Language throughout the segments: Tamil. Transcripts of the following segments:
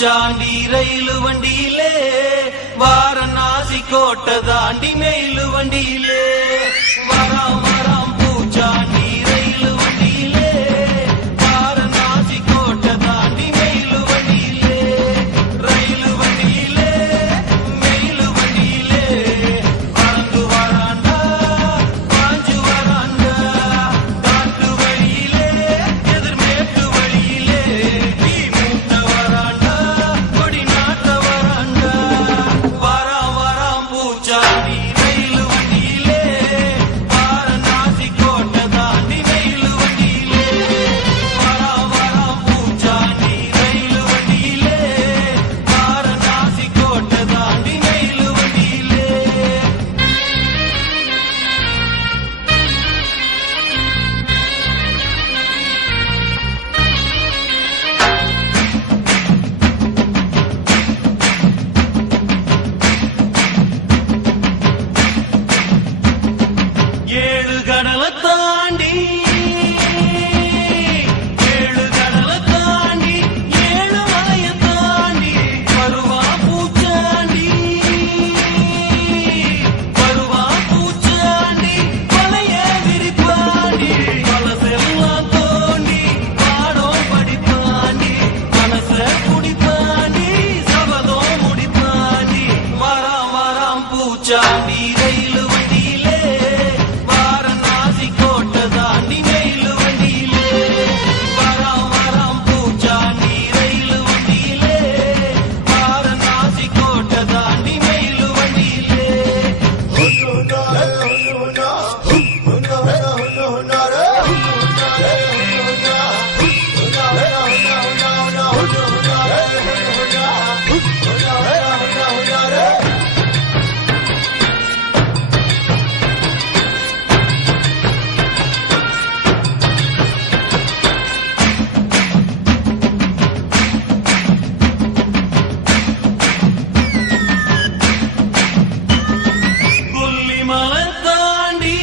பூச்சாண்டி ரயிலு வண்டியிலே வாரணாசி கோட்டை தாண்டி மெயிலு வண்டியிலே வராம் வராம் பூச்சாண்டி ரயிலு வண்டியிலே வாரணாசி கோட்டை தாண்டி மெயிலு வண்டியிலே ரயிலு வண்டியிலே மெயிலு வண்டியிலே பறந்து வராண்டா பாஞ்சு வராண்டா காட்டு வழியிலே எதிர்மேட்டு வழியிலே நீ மூட்ட வராண்டா கொடி நாட்ட வராண்டா வராம் வராம் பூச்சாண்டி ரயிலு வண்டியிலே வாரணாசி கோட்டை தாண்டி மெயிலு வண்டியிலே வராம் வராம் பூச்சாண்டி ரயிலு வண்டியிலே வாரணாசி கோட்டை தாண்டி மெயிலு வண்டியிலே ஏழு கடலை தாண்டி ஏழு கடலை தாண்டி ஏழு மலையை தாண்டி வருவா பூச்சாண்டி வருவா பூச்சாண்டி பழைய விரிப்பாண்டி பழசெல்லாம் தோண்டி பாடம் படிப்பாண்டி மனச குடிப்பாண்டி சபதம் முடிப்பாண்டி வராம் வராம் பூச்சாண்டி ரயிலு வண்டியிலே வாரணாசி கோட்டை தாண்டி மெயிலு வண்டியிலே வராம் வராம் பூச்சாண்டி ரயிலு வண்டியிலே வாரணாசி கோட்டை தாண்டி மெயிலு வண்டியிலே கொல்லிமலை தாண்டி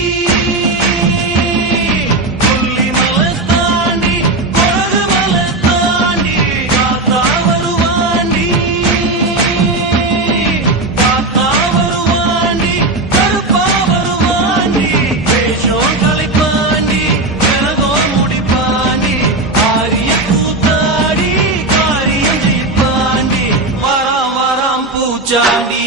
கொல்லிமலை தாண்டி கொடகுமலை தாண்டி காத்தா வருவாண்டி காத்தா வருவாண்டி கருப்பா வருவாண்டி வேஷம் கலைப்பாண்டி கனகம் முடிப்பாண்டி ஆரிய கூத்தாடி காரியம் ஜெயிப்பாண்டி வராம் வராம் பூச்சாண்டி